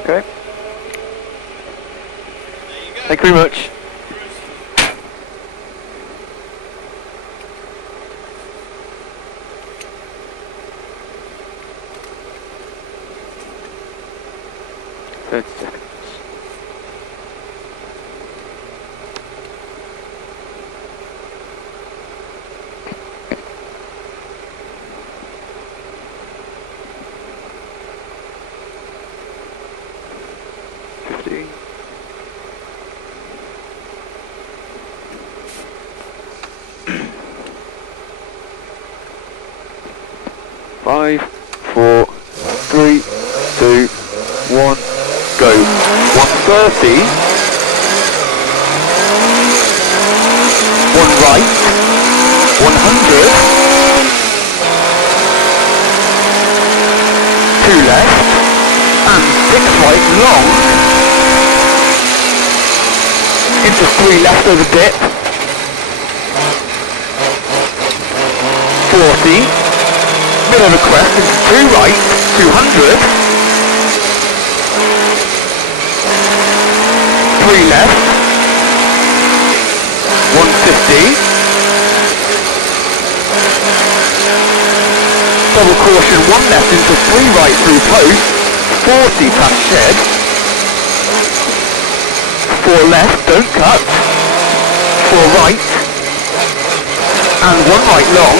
Okay. Thank you very much. Seconds. Five, four, three, two, one, go. 130. One right. 100. Two left. And six right long. Into three left over dip. 40. Mid over crest into two right, 200. Three left. 150. Double caution, one left into three right through post. 40 past shed. Four left, don't cut. Four right. And one right long.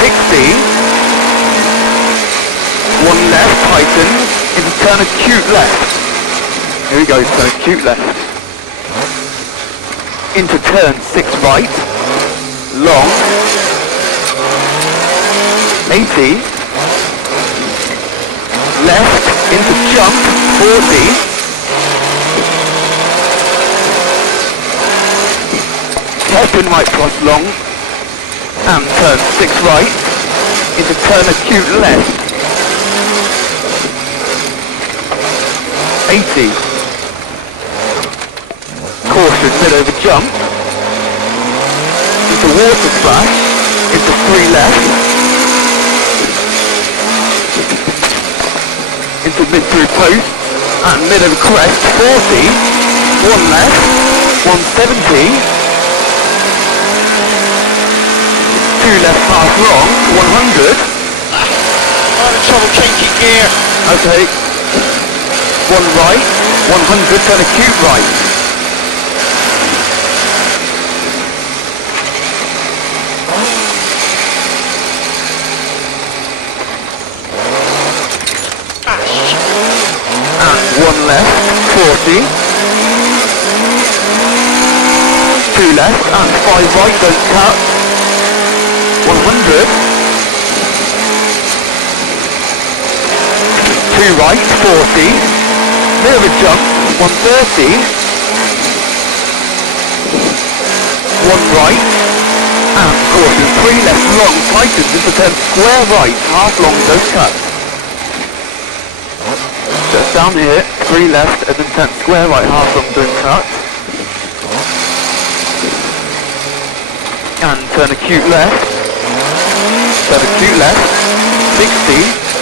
60. One left, tighten, into turn acute left. Here we go, turn acute left. Into turn 6 right. Long. 80. Left, into jump, 40. Hairpin right cross long. And turn 6 right. Into turn acute left. 80. Caution, mid over jump. Into water splash. Into three left. Into mid through post. And mid over crest. 40. One left. 170. Two left half long. 100. I'm having trouble changing gear. Okay. One right, 100, turn acute right. And one left, 40. Two left, and five right, don't cut. 100. Two right, 40. Bit of a jump, 130. One right. And caution, three left long, tightens into turn square right, half long, don't cut. Just down here, three left, and then turn square right, half long, don't cut. And turn acute left. Turn acute left, 60.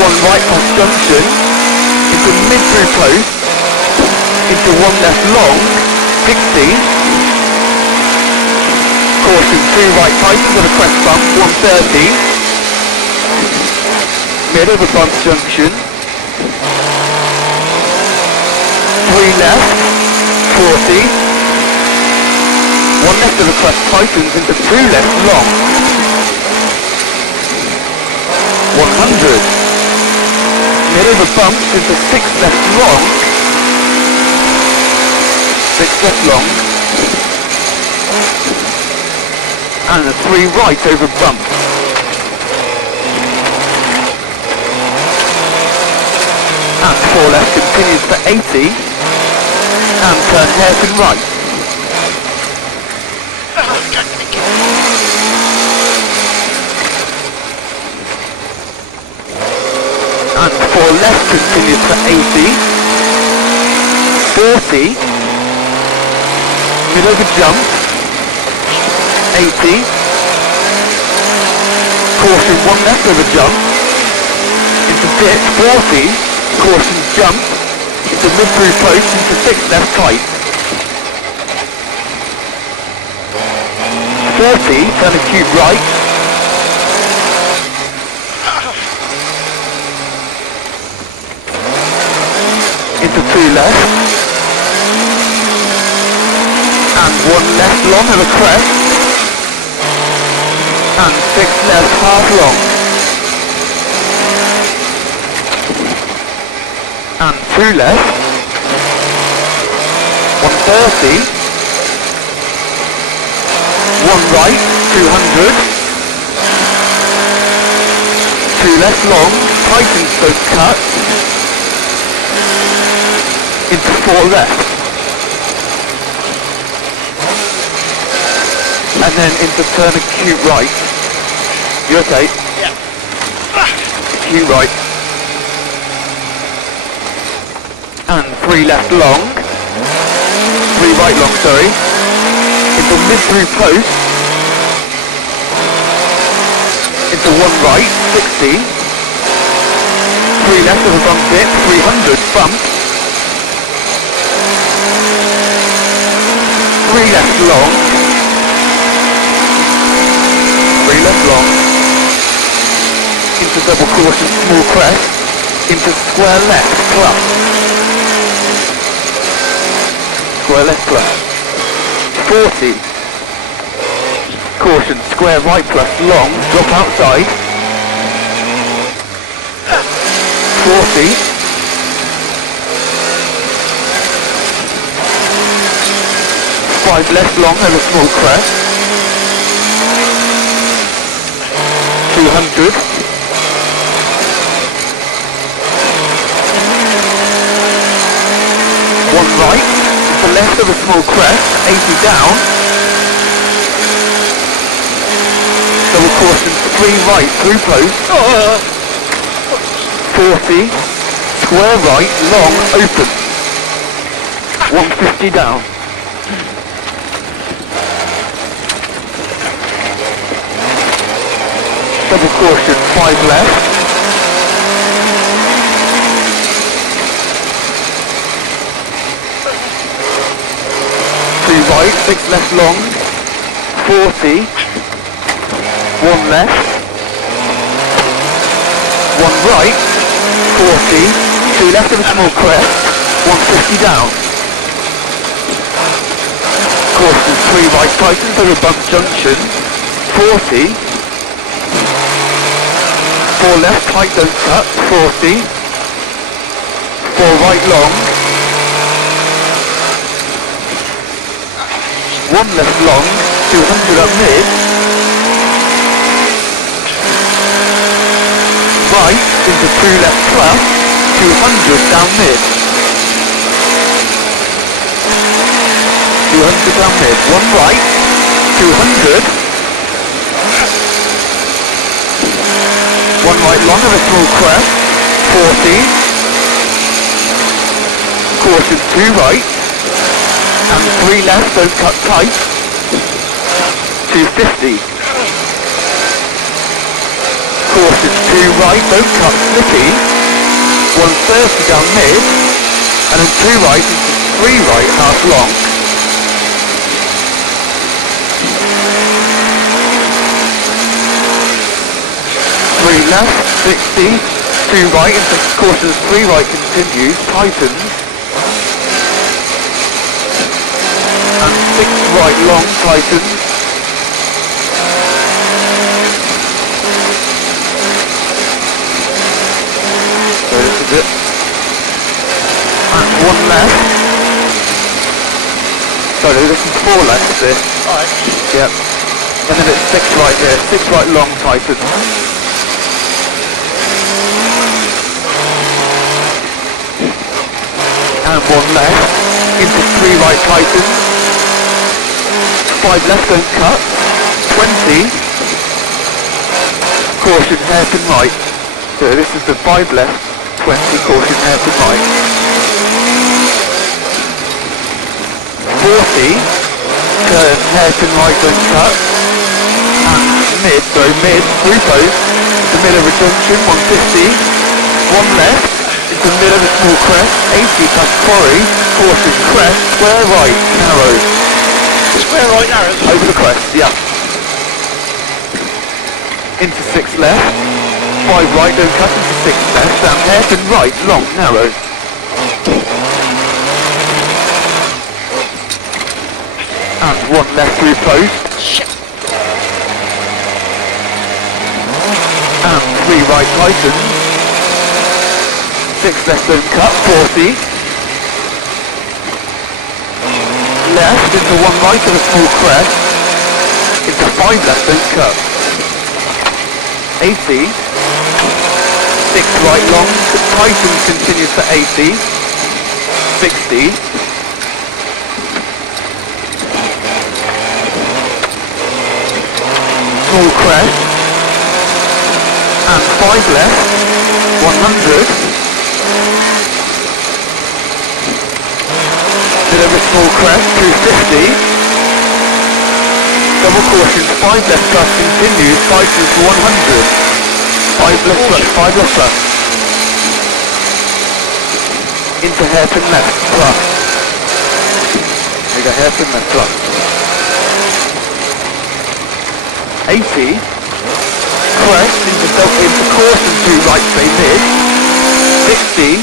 One right past junction, into mid through post, into one left long, 60. Caution, two right tightens on a crest bump, 130. Mid over bump junction. Three left, 40. One left over crest tightens into two left long. 100. Mid over bumps into six left long. Six left long. And a three right over bump. And four left continues for 80. And turn hairpin right. And four left continues for 80. 40. Mid over jump. 80. Caution, one left over jump. into dip, 40, caution jump, into mid-through post, into 6 left tight. 40, turn acute right. Into 2 left. And 1 left long of a crest. And 6 left half long. And 2 left. 130. 1 right, 200. 2 left long, tightens don't cut. Into 4 left. And then into turn acute right. You okay? Yeah. Acute right. And 3 left long. 3 right long, sorry. Into mid-through post. Into 1 right, 60. 3 left of a bump dip, 300 bump. 3 left long. 3 left long. Into double caution, small crest. Into square left, plus. Square left plus. 40. Caution, square right plus long, drop outside. 40. 5 left long and a small crest. 200. 1 right, to the left of a small crest, 80 down. Double caution, 3 right, through post. 40. Square right, long, open. 150 down. Double caution, 5 left. 2 right, 6 left long. 40. 1 left. 1 right. 40. 2 left of a small crest. 150 down. Caution, 3 right, tightens over bump junction. 40. 4 left, tight, don't cut, 40. 4 right long. 1 left long, 200 up mid. Right, into 2 left plus, 200 down mid. 200 down mid, 1 right, 200. 1 right long of a small crest, 40. Caution, 2 right. And 3 left, don't cut tight. 250. Caution, 2 right, don't cut slippy. 130 down mid. And then 2 right into 3 right, half long. 3 left, 60, 2 right into caution, 3 right continues, tightens. And 6 right long, tightens. So this is it. And 1 left. Sorry, this is 4 left this. Alright. Yep. And then it's 6 right here, 6 right long, tightens. And 1 left, into 3 right tightens, 5 left don't cut, 20, caution hairpin right, so this is the 5 left, 20, caution hairpin right, 40, turn hairpin right don't cut, and mid, through post, the mid of a junction, 150, one left, into the middle of a small crest, 80 past quarry, caution crest, square right, narrow. Square right narrows. Over the crest, yeah. Into 6 left, 5 right, don't cut, into 6 left, down hairpin right, long, narrow. And 1 left through post. Shit. And 3 right tighten. 6 left don't cut, 40. Left into 1 right of a small crest. Into 5 left don't cut. 80. 6 right long, tighten continues to 80. 60. Small crest. And 5 left. 100. Bit of a small crest, 250. Double caution, 5 left plus continues, tightens to 100. 5 left plus, 5 left plus. Into hairpin left, plus. We go hairpin left, plus. 80. Crest, into caution, 2 right, stay mid. 60.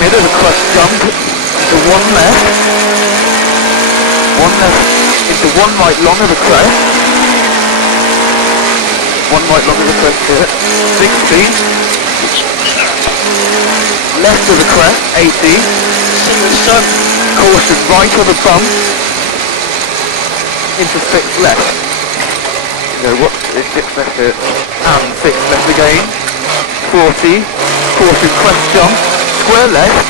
Mid of the crest jump, into 1 left. 1 left, into 1 right long of the crest. 1 right long of the crest here. 60. Left of the crest, 80. Single sun. Caution right of the bump. Into 6 left. So what is 6 left here? And 6 left again. 40. Caution crest jump. Square left.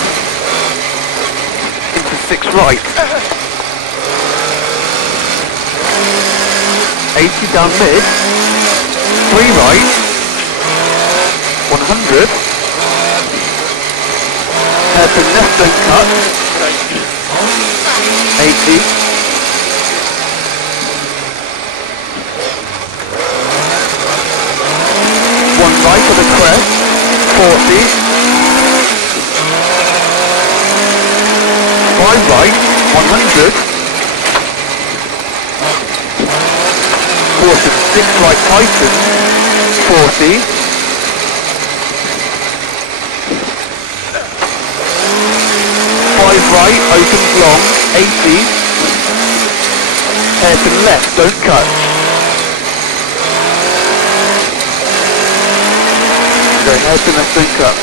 Into 6 right. 80 down mid. 3 right. 100. Hairpin left don't cut. 80. 1 right of the crest. 40. 5 right. 100. Caution 6 right tighten. 40. 5 right, opens long, 80. Hairpin left, don't cut. Go hairpin left, don't cut.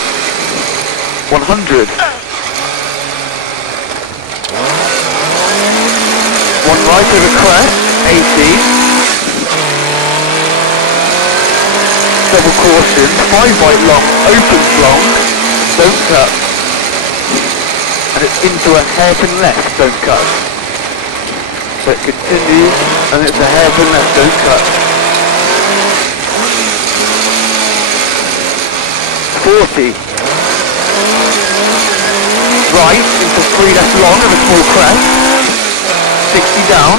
100. 1 right over crest, 80. Double caution, 5 right long, opens long, don't cut. And it's into a hairpin left, don't cut. So it continues, and it's a hairpin left, don't cut. 40. Right, into 3 left long of a small crest. 60 down.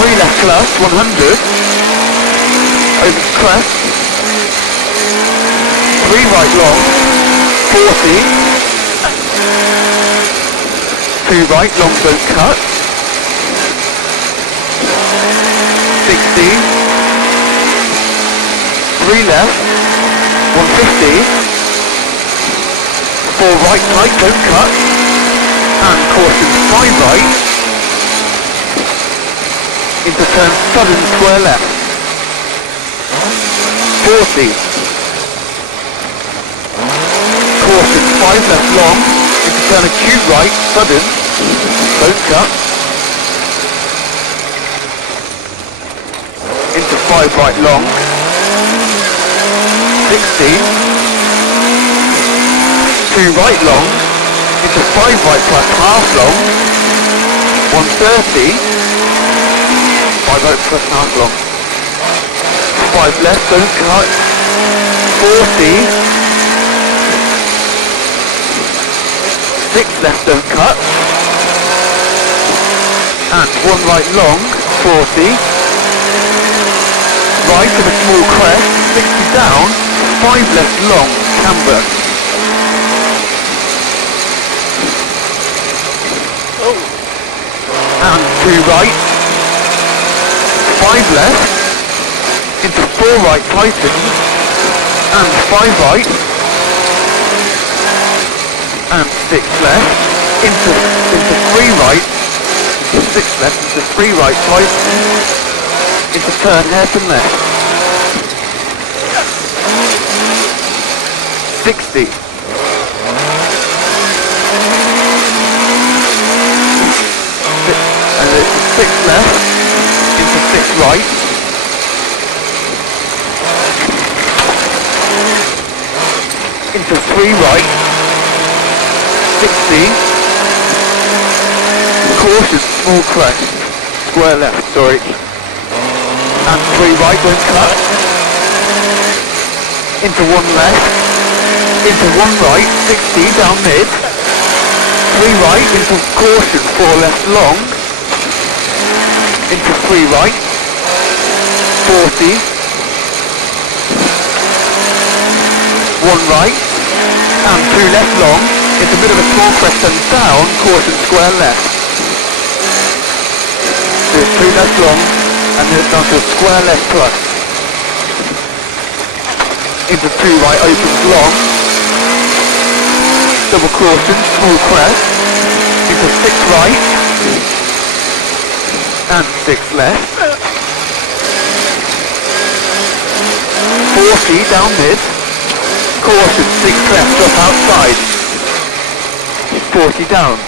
3 left plus, 100. Over crest. 3 right long. 40. 2 right, long don't cut. 60. 3 left. 150. 4 right, tight, don't cut. And caution 5 right. Into turn sudden square left. 40. Caution 5 left long. Into turn acute right, sudden. Don't cut. Into 5 right long. 60. 2 right long. Into 5 right plus half long. 130. 5 right plus half long. 5 left, don't cut. 40. 6 left, don't cut. And 1 right long, 40. Right of a small crest, 60 down. 5 left long, camber. Oh, And 2 right. 5 left. Into 4 right, tightens. And 5 right. And 6 left. Into 3 right. 6 left, into 3 right, tightens. Into turn, hairpin left. 60. And it's a 6 left, into 6 right. Into 3 right. 60. Caution, small crest. Square left, sorry. And 3 right, don't cut. Into 1 left. Into 1 right, 60, down mid. 3 right, into caution, 4 left long. Into 3 right. 40. 1 right. And 2 left long. It's a bit of a small crest and down, caution, square left. So it's 2 left long, and then it's down to a square left plus. Into 2 right, opens long. Double caution, small crest. Into 6 right. And 6 left. 40, down mid. Caution, 6 left, drop outside. 40 down. 2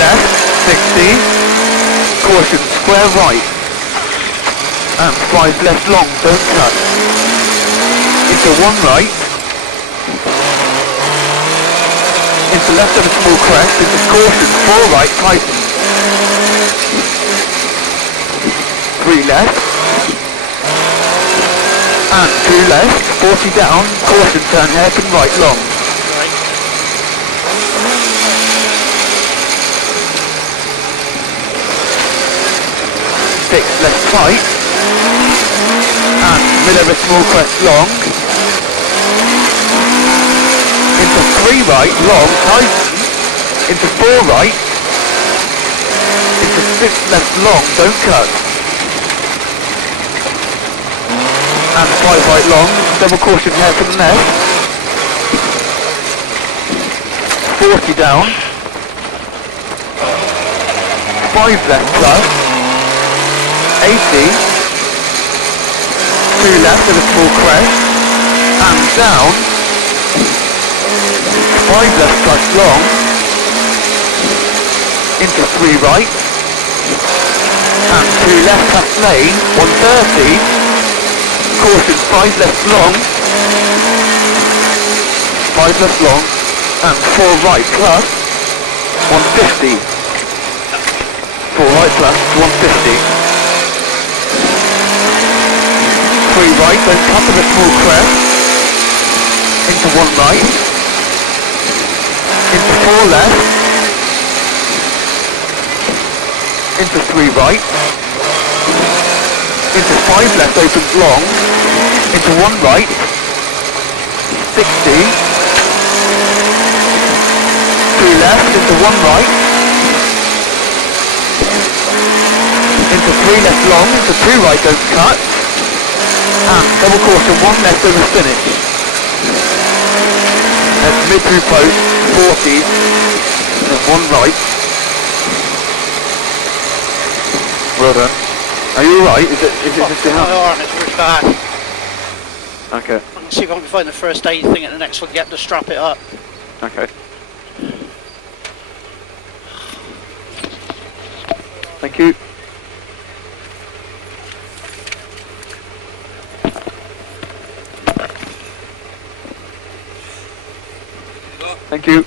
left, 60. Caution, square right. And 5 left long, don't cut. Into 1 right. Into left of a small crest, into caution, 4 right, tightens. 3 left. And 2 left, 40 down, caution, turn hairpin right, long. right. 6 left tight. And mid of a small crest long. Into 3 right, long, tightens. Into 4 right. Into 6 left long, don't cut. And 5 right long, double caution hairpin left. 40 down. 5 left plus. 80. 2 left with a small crest. And down. 5 left plus long. Into 3 right. And 2 left past lane. 130. Caution, 5 left long. 5 left long. And 4 right plus. 150. 4 right plus 150. 3 right, then cut with a small crest. Into 1 right. Into 4 left. Into 3 right. Into 5 left, opens long. Into 1 right. 60. 2 left, into 1 right. Into 3 left long, into 2 right, don't cut. And double caution, 1 left over finish. That's mid through post, 40. And 1 right. Well done. Are you alright? Is it just your My hand? arm is really bad. Okay, I can see if I can find the first aid thing at the next one, get to strap it up. okay. Thank you. Thank you.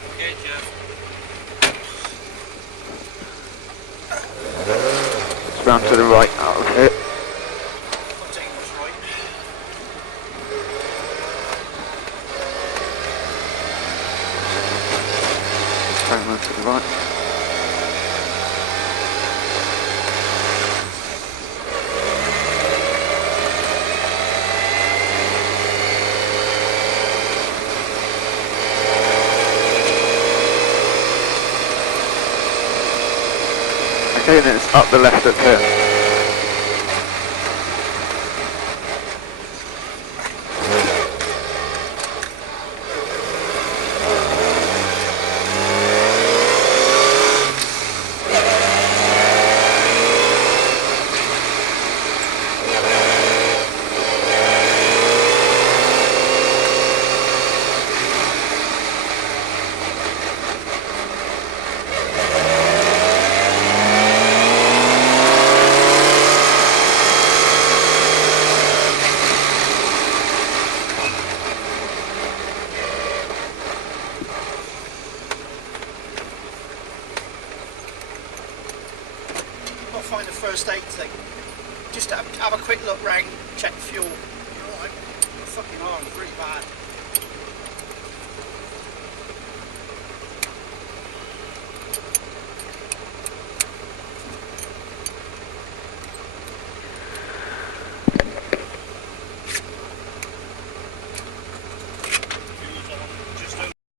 It's round to the right out of here. Round to the right. in, it's up the left at here. Find the first aid thing. Just have a quick look round, check the fuel. Alright. Fucking arm's really bad.